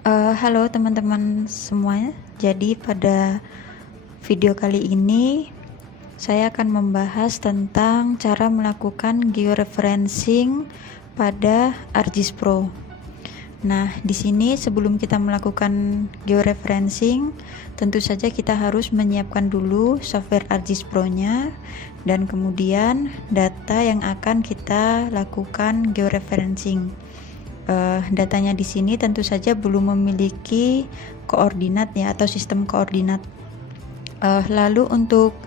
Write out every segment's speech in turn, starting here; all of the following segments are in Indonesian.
Halo teman-teman semuanya. Jadi pada video kali ini saya akan membahas tentang cara melakukan georeferencing pada ArcGIS Pro. Nah, di sini sebelum kita melakukan georeferencing, tentu saja kita harus menyiapkan dulu software ArcGIS Pro-nya dan kemudian data yang akan kita lakukan georeferencing. Datanya di sini tentu saja belum memiliki koordinat ya, atau sistem koordinat. Lalu untuk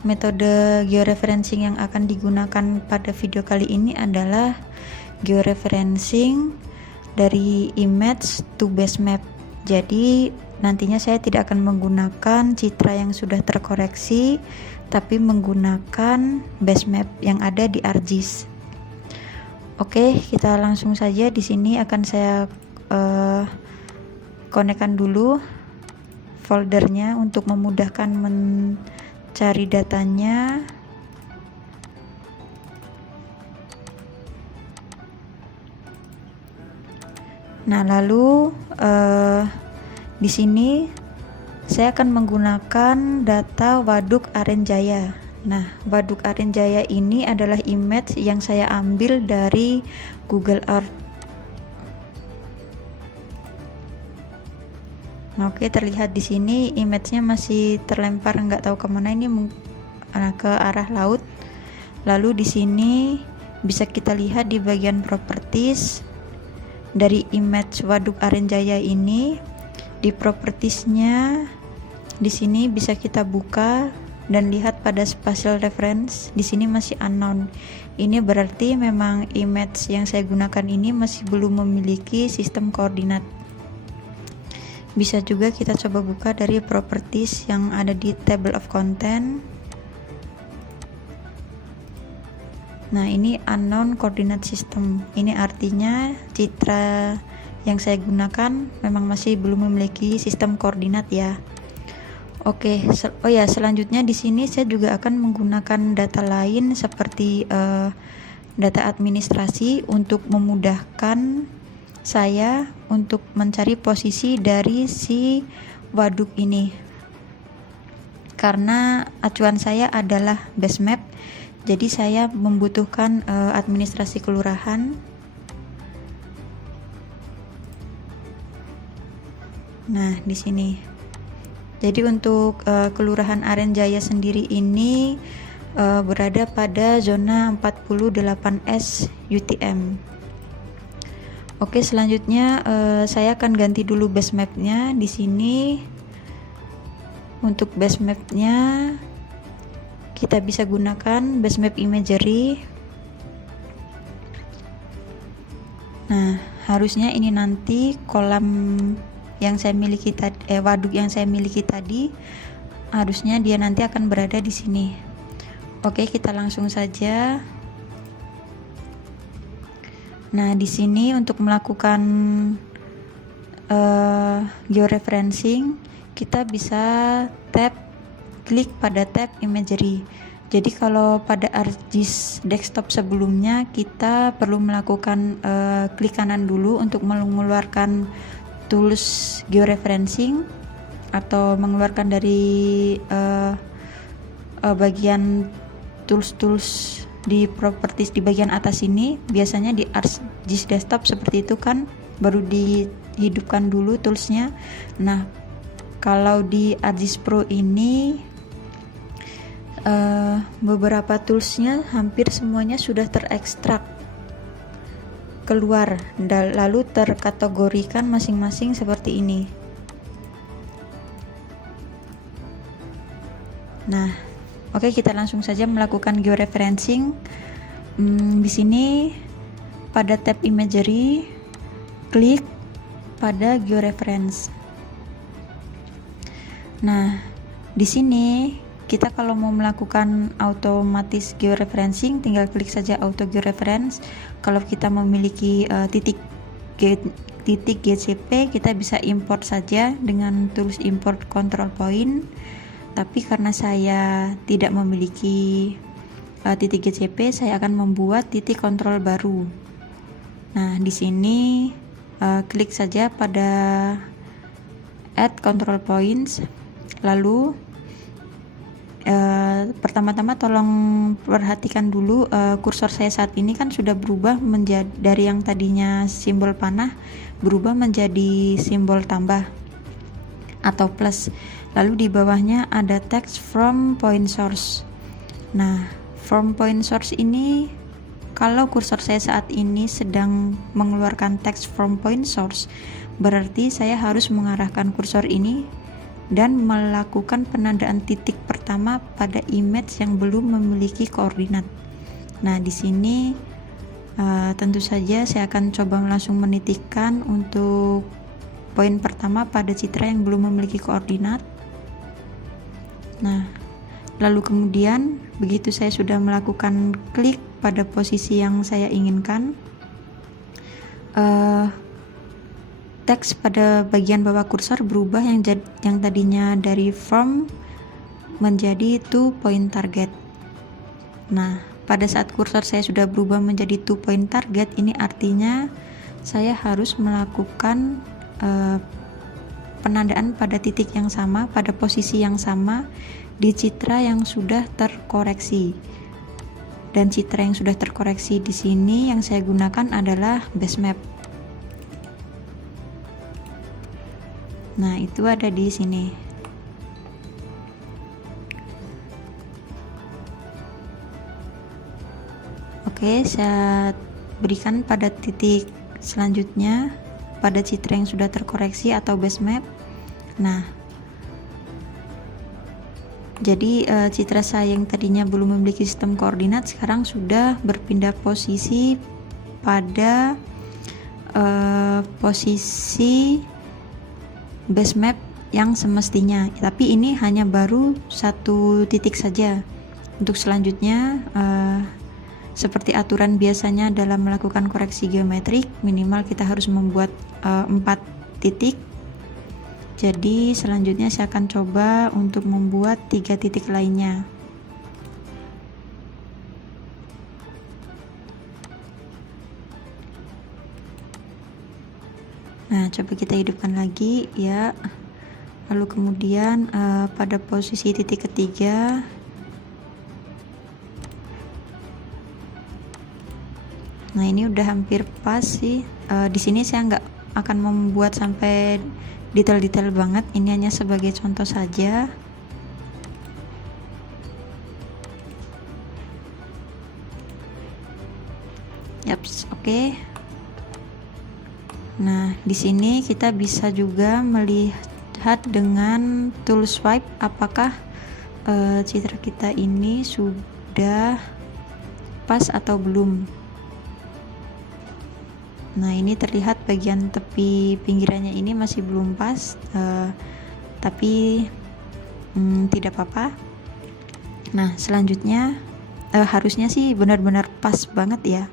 metode georeferencing yang akan digunakan pada video kali ini adalah georeferencing dari image to base map. Jadi nantinya saya tidak akan menggunakan citra yang sudah terkoreksi, tapi menggunakan base map yang ada di ArcGIS. Oke, kita langsung saja. Di sini akan saya konekkan dulu foldernya untuk memudahkan mencari datanya. Nah, lalu di sini saya akan menggunakan data Waduk Arenjaya. Nah, Waduk Arenjaya ini adalah image yang saya ambil dari Google Earth. Oke, terlihat di sini image-nya masih terlempar, nggak tahu kemana ini, ke arah laut. Lalu di sini bisa kita lihat di bagian properties dari image Waduk Arenjaya ini. Di propertiesnya di sini bisa kita buka dan lihat pada spatial reference di sini masih unknown. Ini berarti memang image yang saya gunakan ini masih belum memiliki sistem koordinat. Bisa juga kita coba buka dari properties yang ada di table of content. Nah, ini unknown coordinate system. Ini artinya citra yang saya gunakan memang masih belum memiliki sistem koordinat ya. Oke, selanjutnya di sini saya juga akan menggunakan data lain seperti data administrasi untuk memudahkan saya untuk mencari posisi dari si waduk ini. Karena acuan saya adalah base map, jadi saya membutuhkan administrasi kelurahan. Nah, di sini. Jadi untuk Kelurahan Arenjaya sendiri ini berada pada zona 48S UTM. Oke, selanjutnya saya akan ganti dulu base mapnya. Di sini untuk base mapnya kita bisa gunakan base map imagery. Nah, harusnya ini nanti kolam yang saya miliki tadi, waduk yang saya miliki tadi, harusnya dia nanti akan berada di sini. Oke, kita langsung saja. Nah, di sini untuk melakukan georeferencing, kita bisa klik pada tab imagery. Jadi kalau pada ArcGIS desktop sebelumnya kita perlu melakukan klik kanan dulu untuk mengeluarkan tools georeferencing atau mengeluarkan dari bagian tools di properties di bagian atas ini. Biasanya di ArcGIS desktop seperti itu kan, baru dihidupkan dulu toolsnya. Nah, kalau di ArcGIS Pro ini beberapa toolsnya hampir semuanya sudah terekstrak keluar, lalu terkategorikan masing-masing seperti ini. Nah, oke, kita langsung saja melakukan georeferencing. Di sini pada tab imagery, klik pada georeference. Nah, di sini kita kalau mau melakukan otomatis georeferencing tinggal klik saja auto georeference. Kalau kita memiliki titik GCP, kita bisa import saja dengan tools import control point. Tapi karena saya tidak memiliki titik GCP, saya akan membuat titik kontrol baru. Nah, di sini klik saja pada add control points. Lalu pertama-tama tolong perhatikan dulu kursor saya saat ini kan sudah berubah menjadi dari yang tadinya simbol panah berubah menjadi simbol tambah atau plus. Lalu di bawahnya ada text from point source. Nah, from point source ini kalau kursor saya saat ini sedang mengeluarkan text from point source, berarti saya harus mengarahkan kursor ini dan melakukan penandaan titik pertama pada image yang belum memiliki koordinat. Nah, di sini tentu saja saya akan coba langsung menitikkan untuk poin pertama pada citra yang belum memiliki koordinat. Nah, lalu kemudian begitu saya sudah melakukan klik pada posisi yang saya inginkan, teks pada bagian bawah kursor berubah yang tadinya dari from menjadi to point target. Nah, pada saat kursor saya sudah berubah menjadi to point target, ini artinya saya harus melakukan penandaan pada titik yang sama, pada posisi yang sama di citra yang sudah terkoreksi. Dan citra yang sudah terkoreksi di sini yang saya gunakan adalah base map. Nah, itu ada di sini. Oke, saya berikan pada titik selanjutnya pada citra yang sudah terkoreksi atau base map. Nah, jadi citra saya yang tadinya belum memiliki sistem koordinat sekarang sudah berpindah posisi pada posisi base map yang semestinya, tapi ini hanya baru satu titik saja. Untuk selanjutnya seperti aturan biasanya dalam melakukan koreksi geometrik, minimal kita harus membuat 4 titik. Jadi selanjutnya saya akan coba untuk membuat 3 titik lainnya. Nah, coba kita hidupkan lagi ya. Lalu kemudian pada posisi titik ketiga, nah ini udah hampir pas sih. Di sini saya nggak akan membuat sampai detail-detail banget, ini hanya sebagai contoh saja. Yaps, oke. Nah, di sini kita bisa juga melihat dengan tool swipe apakah citra kita ini sudah pas atau belum. Nah, ini terlihat bagian tepi pinggirannya ini masih belum pas, tapi tidak apa-apa. Nah, selanjutnya harusnya sih benar-benar pas banget ya.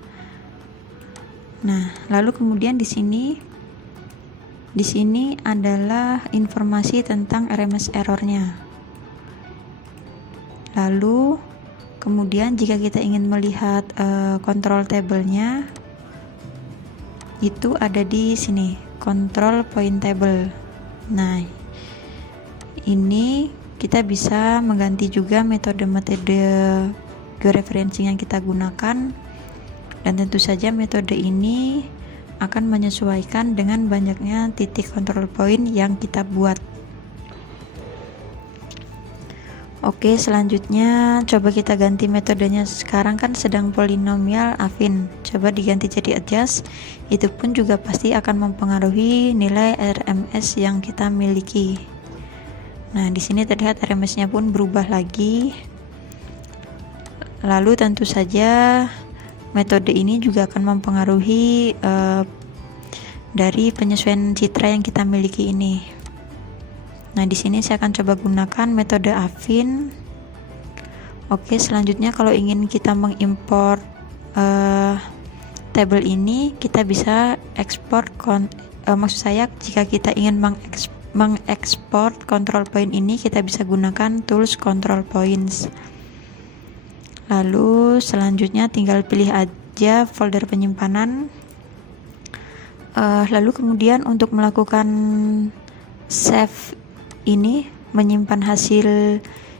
Nah, lalu kemudian di sini adalah informasi tentang RMS errornya. Lalu kemudian jika kita ingin melihat control table-nya, itu ada di sini, control point table. Nah, ini kita bisa mengganti juga metode-metode georeferencing yang kita gunakan, dan tentu saja metode ini akan menyesuaikan dengan banyaknya titik control point yang kita buat. Oke, selanjutnya coba kita ganti metodenya. Sekarang kan sedang polinomial affine, coba diganti jadi adjust. Itu pun juga pasti akan mempengaruhi nilai RMS yang kita miliki. Nah, di sini terlihat RMS-nya pun berubah lagi. Lalu tentu saja metode ini juga akan mempengaruhi dari penyesuaian citra yang kita miliki ini. Nah, di sini saya akan coba gunakan metode affine. Oke, selanjutnya kalau ingin kita mengimport tabel ini, kita bisa ekspor maksud saya jika kita ingin mengekspor control point ini, kita bisa gunakan tools control points. Lalu selanjutnya tinggal pilih aja folder penyimpanan. Lalu kemudian untuk melakukan save ini, menyimpan hasil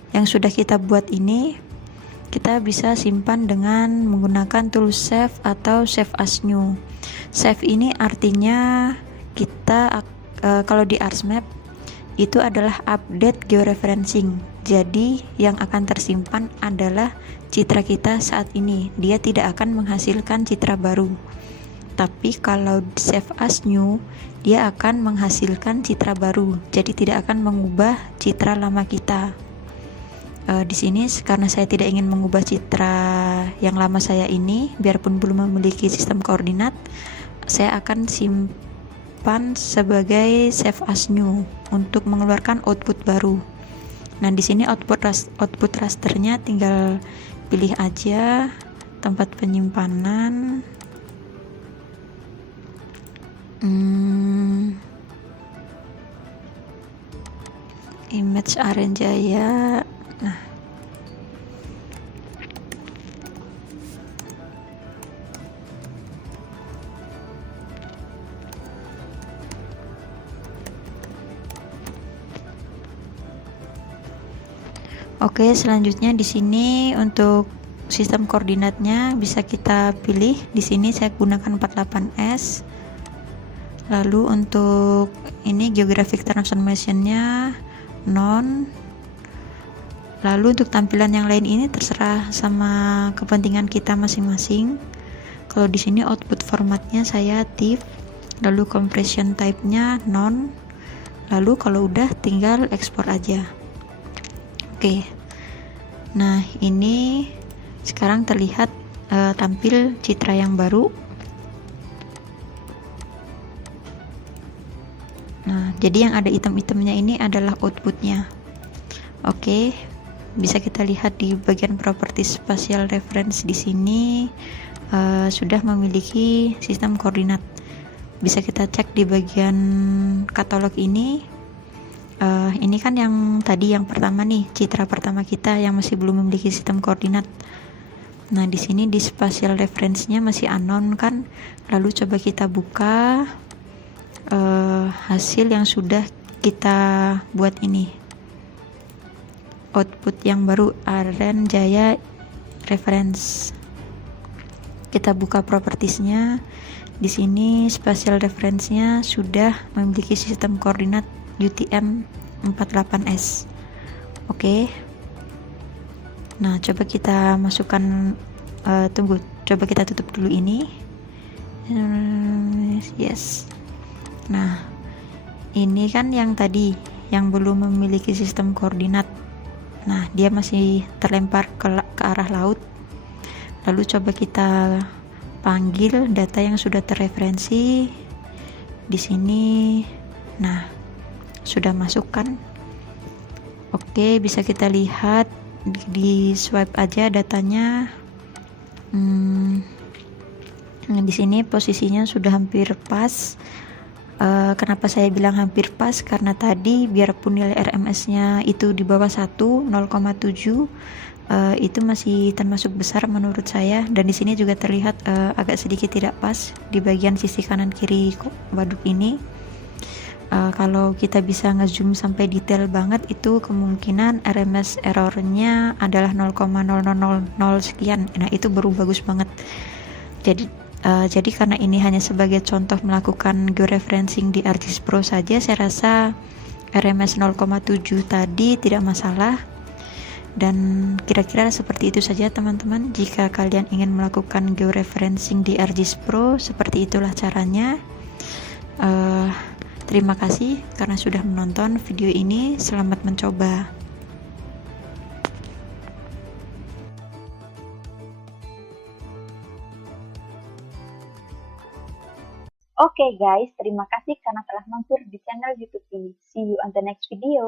yang sudah kita buat ini, kita bisa simpan dengan menggunakan tool save atau save as new. Save ini artinya kita kalau di ArtsMap itu adalah update georeferencing. Jadi yang akan tersimpan adalah citra kita saat ini. Dia tidak akan menghasilkan citra baru. Tapi kalau save as new, dia akan menghasilkan citra baru. Jadi tidak akan mengubah citra lama kita. Di sini karena saya tidak ingin mengubah citra yang lama saya ini, biarpun belum memiliki sistem koordinat, saya akan simpan sebagai save as new untuk mengeluarkan output baru. Nah, di sini output rasternya tinggal pilih aja tempat penyimpanan. Image Aren Jaya. Nah, oke, selanjutnya di sini untuk sistem koordinatnya bisa kita pilih. Di sini saya gunakan 48S. Lalu untuk ini geographic transformation-nya non. Lalu untuk tampilan yang lain ini terserah sama kepentingan kita masing-masing. Kalau di sini output formatnya saya TIFF, lalu compression type-nya non. Lalu kalau udah tinggal ekspor aja. Oke. Nah, ini sekarang terlihat tampil citra yang baru. Nah, jadi yang ada item-itemnya ini adalah outputnya. Oke, bisa kita lihat di bagian properti spatial reference di sini sudah memiliki sistem koordinat. Bisa kita cek di bagian katalog ini. Ini kan yang tadi yang pertama nih, citra pertama kita yang masih belum memiliki sistem koordinat. Nah, di sini di spatial reference-nya masih unknown kan. Lalu coba kita buka hasil yang sudah kita buat ini, output yang baru Aren Jaya reference. Kita buka propertiesnya. Di sini spatial reference-nya sudah memiliki sistem koordinat UTM 48S. Oke. Nah, coba kita masukkan tunggu, coba kita tutup dulu ini. Yes. Nah, ini kan yang tadi yang belum memiliki sistem koordinat. Nah, dia masih terlempar ke arah laut. Lalu coba kita panggil data yang sudah terreferensi di sini. Nah, sudah masuk kan? Oke, bisa kita lihat di swipe aja datanya. Di sini posisinya sudah hampir pas. Kenapa saya bilang hampir pas? Karena tadi biarpun nilai RMS-nya itu di bawah 1, 0,7 itu masih termasuk besar menurut saya, dan di sini juga terlihat agak sedikit tidak pas di bagian sisi kanan kiri waduk ini. Kalau kita bisa ngezoom sampai detail banget, itu kemungkinan RMS errornya adalah 0,0000 sekian. Nah, itu baru bagus banget. Jadi karena ini hanya sebagai contoh melakukan georeferencing di ArcGIS Pro saja, saya rasa RMS 0,7 tadi tidak masalah. Dan kira-kira seperti itu saja teman-teman. Jika kalian ingin melakukan georeferencing di ArcGIS Pro, seperti itulah caranya. Terima kasih karena sudah menonton video ini. Selamat mencoba. Oke guys, terima kasih karena telah mampir di channel YouTube ini. See you on the next video.